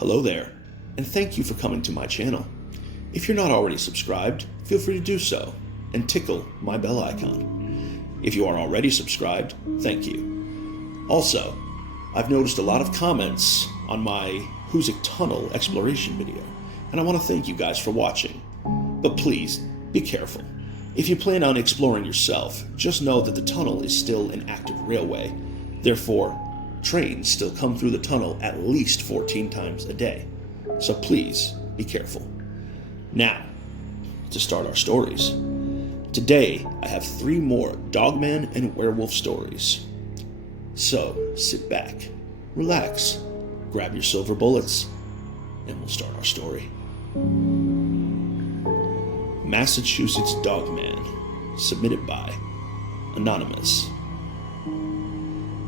Hello there, and thank you for coming to my channel. If you're not already subscribed, feel free to do so, and tickle my bell icon. If you are already subscribed, thank you. Also, I've noticed a lot of comments on my Hoosic Tunnel exploration video, and I want to thank you guys for watching. But please, be careful. If you plan on exploring yourself, just know that the tunnel is still an active railway. Therefore, trains still come through the tunnel at least 14 times a day. So please, be careful. Now, to start our stories. Today, I have 3 more Dogman and Werewolf stories. So, sit back, relax, grab your silver bullets, and we'll start our story. Massachusetts Dogman, submitted by Anonymous.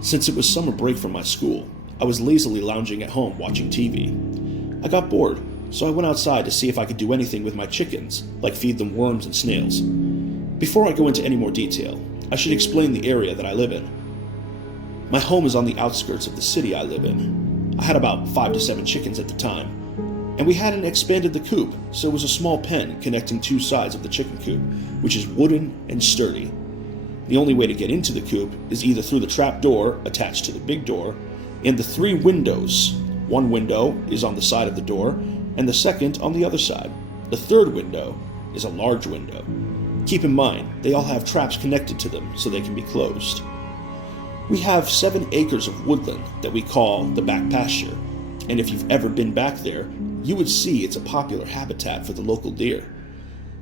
Since it was summer break from my school, I was lazily lounging at home watching TV. I got bored, so I went outside to see if I could do anything with my chickens, like feed them worms and snails. Before I go into any more detail, I should explain the area that I live in. My home is on the outskirts of the city I live in. I had about 5 to 7 chickens at the time, and we hadn't expanded the coop, so it was a small pen connecting 2 sides of the chicken coop, which is wooden and sturdy. The only way to get into the coop is either through the trap door attached to the big door, and the 3 windows. One window is on the side of the door, and the second on the other side. The 3rd window is a large window. Keep in mind, they all have traps connected to them so they can be closed. We have 7 acres of woodland that we call the back pasture, and if you've ever been back there, you would see it's a popular habitat for the local deer.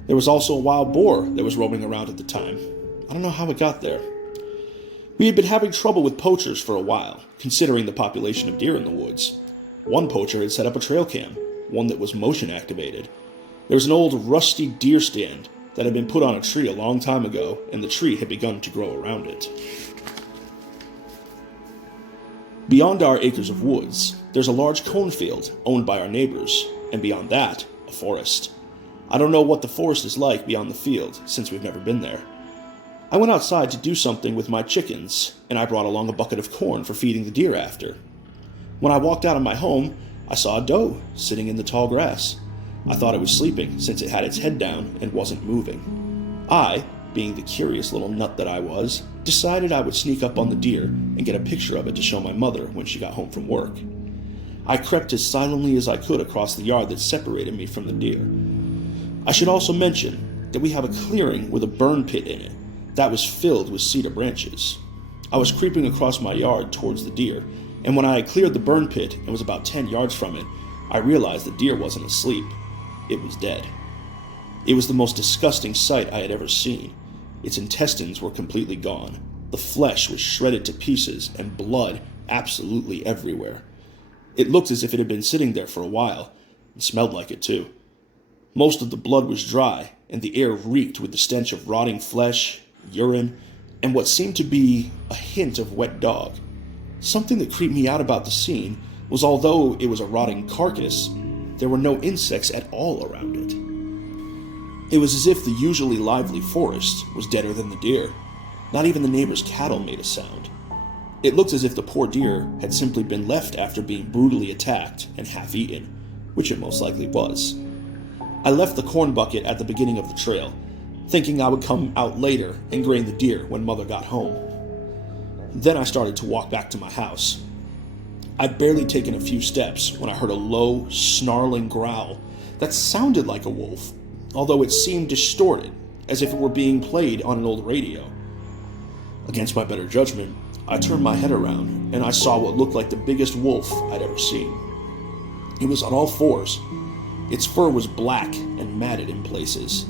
There was also a wild boar that was roaming around at the time. I don't know how it got there. We had been having trouble with poachers for a while, considering the population of deer in the woods. One poacher had set up a trail cam, one that was motion activated. There was an old rusty deer stand that had been put on a tree a long time ago, and the tree had begun to grow around it. Beyond our acres of woods, there's a large cornfield owned by our neighbors, and beyond that, a forest. I don't know what the forest is like beyond the field, since we've never been there. I went outside to do something with my chickens, and I brought along a bucket of corn for feeding the deer after. When I walked out of my home, I saw a doe sitting in the tall grass. I thought it was sleeping, since it had its head down and wasn't moving. I, being the curious little nut that I was, decided I would sneak up on the deer and get a picture of it to show my mother when she got home from work. I crept as silently as I could across the yard that separated me from the deer. I should also mention that we have a clearing with a burn pit in it that was filled with cedar branches. I was creeping across my yard towards the deer, and when I had cleared the burn pit and was about 10 yards from it, I realized the deer wasn't asleep. It was dead. It was the most disgusting sight I had ever seen. Its intestines were completely gone. The flesh was shredded to pieces, and blood absolutely everywhere. It looked as if it had been sitting there for a while, and smelled like it too. Most of the blood was dry, and the air reeked with the stench of rotting flesh, urine, and what seemed to be a hint of wet dog. Something that creeped me out about the scene was although it was a rotting carcass, there were no insects at all around it. It was as if the usually lively forest was deader than the deer. Not even the neighbor's cattle made a sound. It looked as if the poor deer had simply been left after being brutally attacked and half-eaten, which it most likely was. I left the corn bucket at the beginning of the trail, thinking I would come out later and grain the deer when Mother got home. Then I started to walk back to my house. I'd barely taken a few steps when I heard a low, snarling growl that sounded like a wolf, although it seemed distorted, as if it were being played on an old radio. Against my better judgment, I turned my head around, and I saw what looked like the biggest wolf I'd ever seen. It was on all 4s. Its fur was black and matted in places.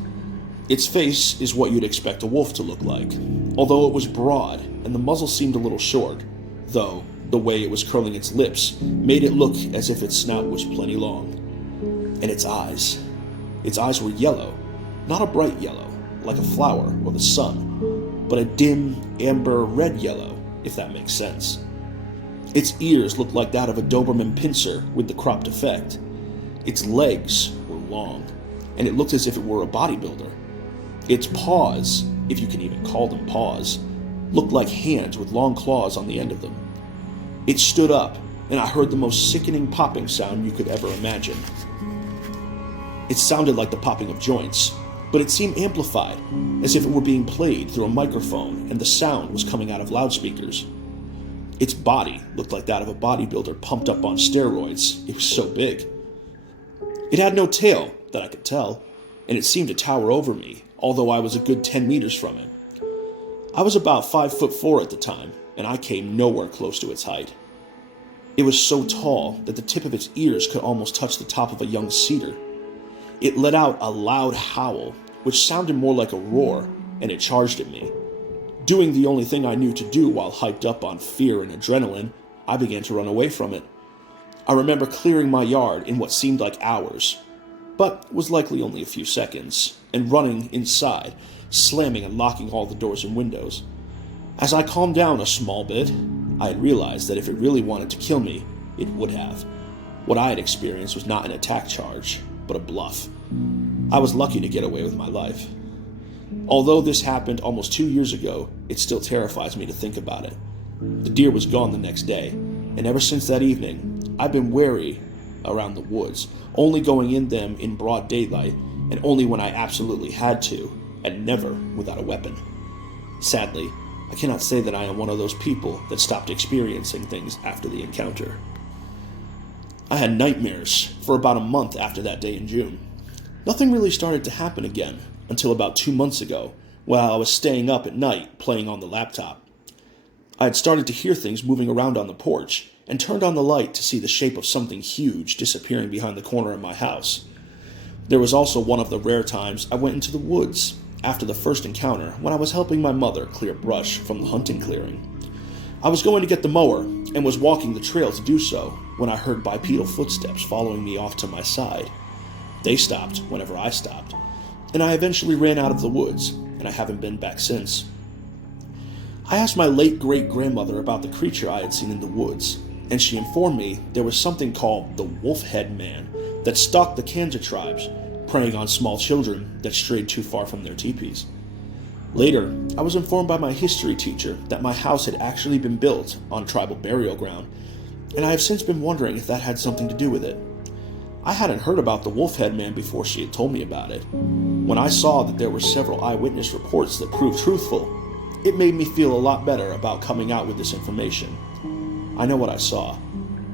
Its face is what you'd expect a wolf to look like, although it was broad, and the muzzle seemed a little short, though the way it was curling its lips made it look as if its snout was plenty long. And its eyes were yellow, not a bright yellow, like a flower or the sun, but a dim, amber red yellow, if that makes sense. Its ears looked like that of a Doberman pincer with the cropped effect. Its legs were long, and it looked as if it were a bodybuilder. Its paws, if you can even call them paws, looked like hands with long claws on the end of them. It stood up, and I heard the most sickening popping sound you could ever imagine. It sounded like the popping of joints, but it seemed amplified, as if it were being played through a microphone and the sound was coming out of loudspeakers. Its body looked like that of a bodybuilder pumped up on steroids. It was so big. It had no tail, that I could tell, and it seemed to tower over me, although I was a good 10 meters from it. I was about 5'4" at the time, and I came nowhere close to its height. It was so tall that the tip of its ears could almost touch the top of a young cedar. It let out a loud howl, which sounded more like a roar, and it charged at me. Doing the only thing I knew to do while hyped up on fear and adrenaline, I began to run away from it. I remember clearing my yard in what seemed like hours, but was likely only a few seconds, and running inside, slamming and locking all the doors and windows. As I calmed down a small bit, I had realized that if it really wanted to kill me, it would have. What I had experienced was not an attack charge, but a bluff. I was lucky to get away with my life. Although this happened almost 2 years ago, it still terrifies me to think about it. The deer was gone the next day, and ever since that evening, I've been wary around the woods, only going in them in broad daylight, and only when I absolutely had to, and never without a weapon. Sadly, I cannot say that I am one of those people that stopped experiencing things after the encounter. I had nightmares for about a month after that day in June. Nothing really started to happen again until about 2 months ago, while I was staying up at night playing on the laptop. I had started to hear things moving around on the porch, and turned on the light to see the shape of something huge disappearing behind the corner of my house. There was also one of the rare times I went into the woods after the first encounter when I was helping my mother clear brush from the hunting clearing. I was going to get the mower and was walking the trail to do so when I heard bipedal footsteps following me off to my side. They stopped whenever I stopped, and I eventually ran out of the woods, and I haven't been back since. I asked my late great-grandmother about the creature I had seen in the woods, and she informed me there was something called the Wolf-Head Man that stalked the Kanza tribes, preying on small children that strayed too far from their teepees. Later, I was informed by my history teacher that my house had actually been built on tribal burial ground, and I have since been wondering if that had something to do with it. I hadn't heard about the Wolf-Head Man before she had told me about it. When I saw that there were several eyewitness reports that proved truthful, it made me feel a lot better about coming out with this information. I know what I saw,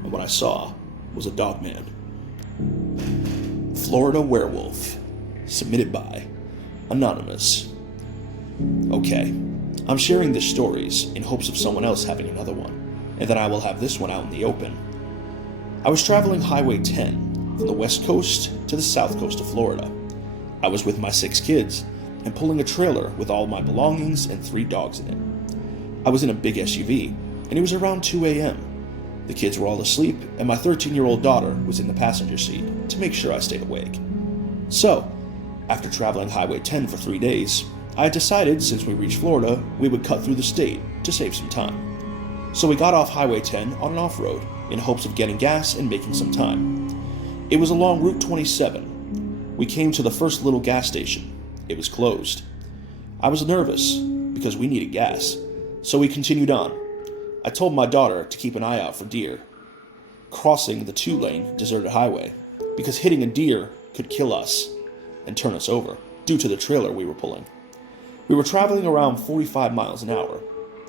and what I saw was a dogman. Florida Werewolf, submitted by Anonymous. Okay, I'm sharing these stories in hopes of someone else having another one, and then I will have this one out in the open. I was traveling Highway 10 from the west coast to the south coast of Florida. I was with my 6 kids and pulling a trailer with all my belongings and 3 dogs in it. I was in a big SUV, and it was around 2 a.m. The kids were all asleep, and my 13-year-old daughter was in the passenger seat to make sure I stayed awake. So, after traveling Highway 10 for 3 days, I had decided since we reached Florida, we would cut through the state to save some time. So we got off Highway 10 on an off-road in hopes of getting gas and making some time. It was along Route 27. We came to the first little gas station. It was closed. I was nervous because we needed gas, so we continued on. I told my daughter to keep an eye out for deer, crossing the 2-lane deserted highway, because hitting a deer could kill us and turn us over due to the trailer we were pulling. We were traveling around 45 miles an hour.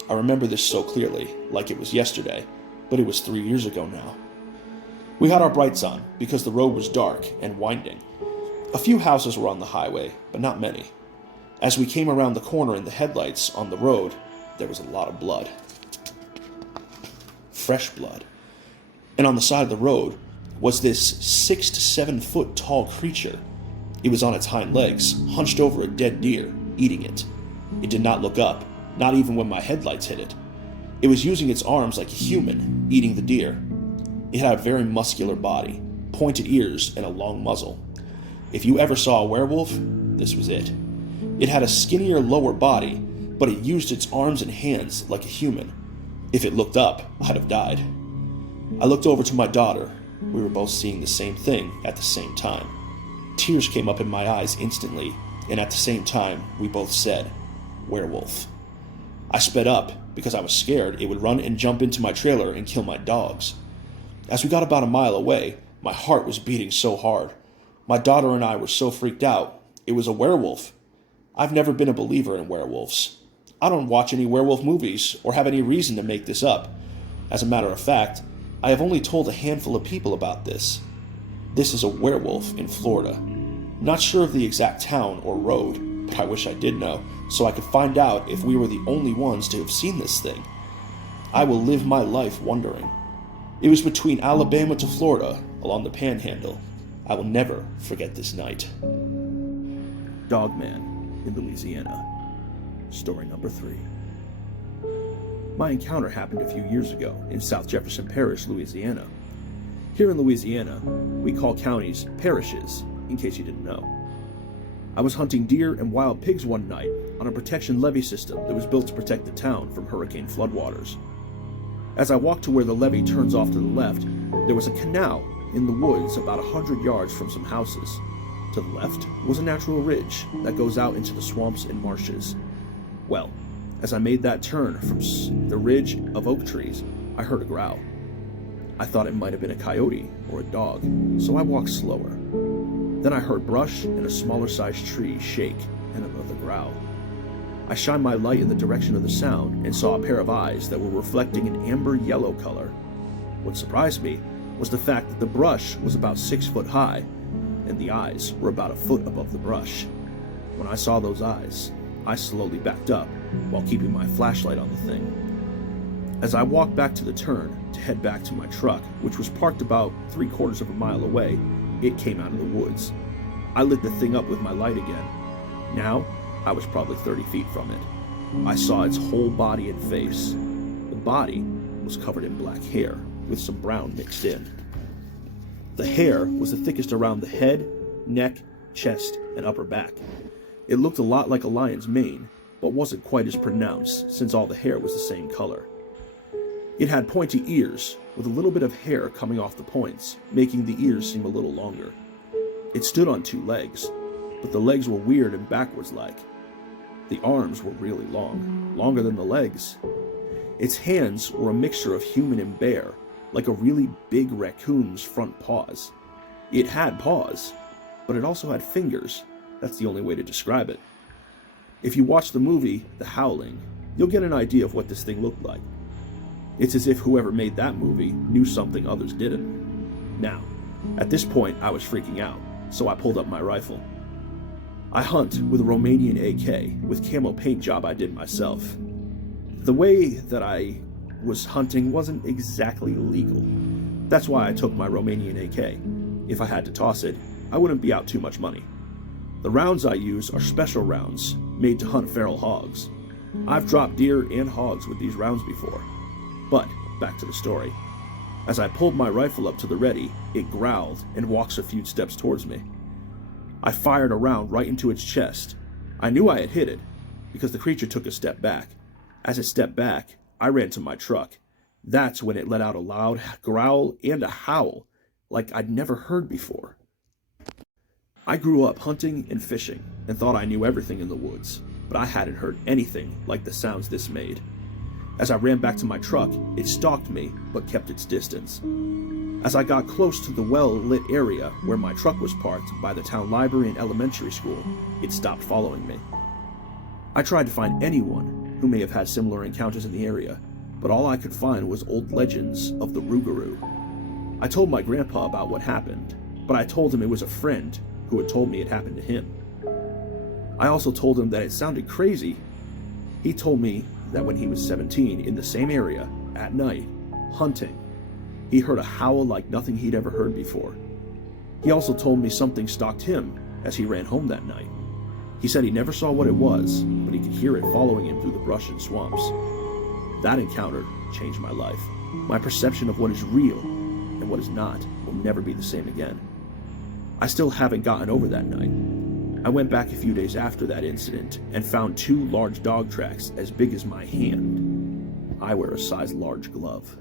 I remember this so clearly, like it was yesterday, but it was 3 years ago now. We had our brights on because the road was dark and winding. A few houses were on the highway, but not many. As we came around the corner in the headlights on the road, there was a lot of blood. Fresh blood. And on the side of the road was this 6 to 7 foot tall creature. It was on its hind legs, hunched over a dead deer, eating it. It did not look up, not even when my headlights hit it. It was using its arms like a human, eating the deer. It had a very muscular body, pointed ears, and a long muzzle. If you ever saw a werewolf, this was it. It had a skinnier lower body, but it used its arms and hands like a human. If it looked up, I'd have died. I looked over to my daughter. We were both seeing the same thing at the same time. Tears came up in my eyes instantly, and at the same time, we both said, werewolf. I sped up because I was scared it would run and jump into my trailer and kill my dogs. As we got about a mile away, my heart was beating so hard. My daughter and I were so freaked out. It was a werewolf. I've never been a believer in werewolves. I don't watch any werewolf movies or have any reason to make this up. As a matter of fact, I have only told a handful of people about this. This is a werewolf in Florida. Not sure of the exact town or road, but I wish I did know, so I could find out if we were the only ones to have seen this thing. I will live my life wondering. It was between Alabama to Florida, along the Panhandle. I will never forget this night. Dogman in Louisiana. Story number 3. My encounter happened a few years ago in South Jefferson Parish, Louisiana. Here in Louisiana, we call counties parishes, in case you didn't know. I was hunting deer and wild pigs one night on a protection levee system that was built to protect the town from hurricane floodwaters. As I walked to where the levee turns off to the left, there was a canal in the woods about 100 yards from some houses. To the left was a natural ridge that goes out into the swamps and marshes. Well, as I made that turn from the ridge of oak trees, I heard a growl. I thought it might have been a coyote or a dog, so I walked slower. Then I heard brush and a smaller sized tree shake and another growl. I shined my light in the direction of the sound and saw a pair of eyes that were reflecting an amber yellow color. What surprised me was the fact that the brush was about 6 foot high and the eyes were about a foot above the brush. When I saw those eyes, I slowly backed up while keeping my flashlight on the thing. As I walked back to the turn to head back to my truck, which was parked about 3/4 of a mile away, it came out of the woods. I lit the thing up with my light again. Now, I was probably 30 feet from it. I saw its whole body and face. The body was covered in black hair with some brown mixed in. The hair was the thickest around the head, neck, chest, and upper back. It looked a lot like a lion's mane, but wasn't quite as pronounced since all the hair was the same color. It had pointy ears, with a little bit of hair coming off the points, making the ears seem a little longer. It stood on 2 legs, but the legs were weird and backwards-like. The arms were really long, longer than the legs. Its hands were a mixture of human and bear, like a really big raccoon's front paws. It had paws, but it also had fingers. That's the only way to describe it. If you watch the movie, The Howling, you'll get an idea of what this thing looked like. It's as if whoever made that movie knew something others didn't. Now, at this point, I was freaking out, so I pulled up my rifle. I hunt with a Romanian AK with camo paint job I did myself. The way that I was hunting wasn't exactly legal. That's why I took my Romanian AK. If I had to toss it, I wouldn't be out too much money. The rounds I use are special rounds, made to hunt feral hogs. I've dropped deer and hogs with these rounds before. But, back to the story. As I pulled my rifle up to the ready, it growled and walks a few steps towards me. I fired a round right into its chest. I knew I had hit it, because the creature took a step back. As it stepped back, I ran to my truck. That's when it let out a loud growl and a howl, like I'd never heard before. I grew up hunting and fishing, and thought I knew everything in the woods, but I hadn't heard anything like the sounds this made. As I ran back to my truck, it stalked me, but kept its distance. As I got close to the well-lit area where my truck was parked by the town library and elementary school, it stopped following me. I tried to find anyone who may have had similar encounters in the area, but all I could find was old legends of the Rougarou. I told my grandpa about what happened, but I told him it was a friend who had told me it happened to him. I also told him that it sounded crazy. He told me that when he was 17 in the same area, at night, hunting, he heard a howl like nothing he'd ever heard before. He also told me something stalked him as he ran home that night. He said he never saw what it was, but he could hear it following him through the brush and swamps. That encounter changed my life. My perception of what is real and what is not will never be the same again. I still haven't gotten over that night. I went back a few days after that incident and found 2 large dog tracks as big as my hand. I wear a size large glove.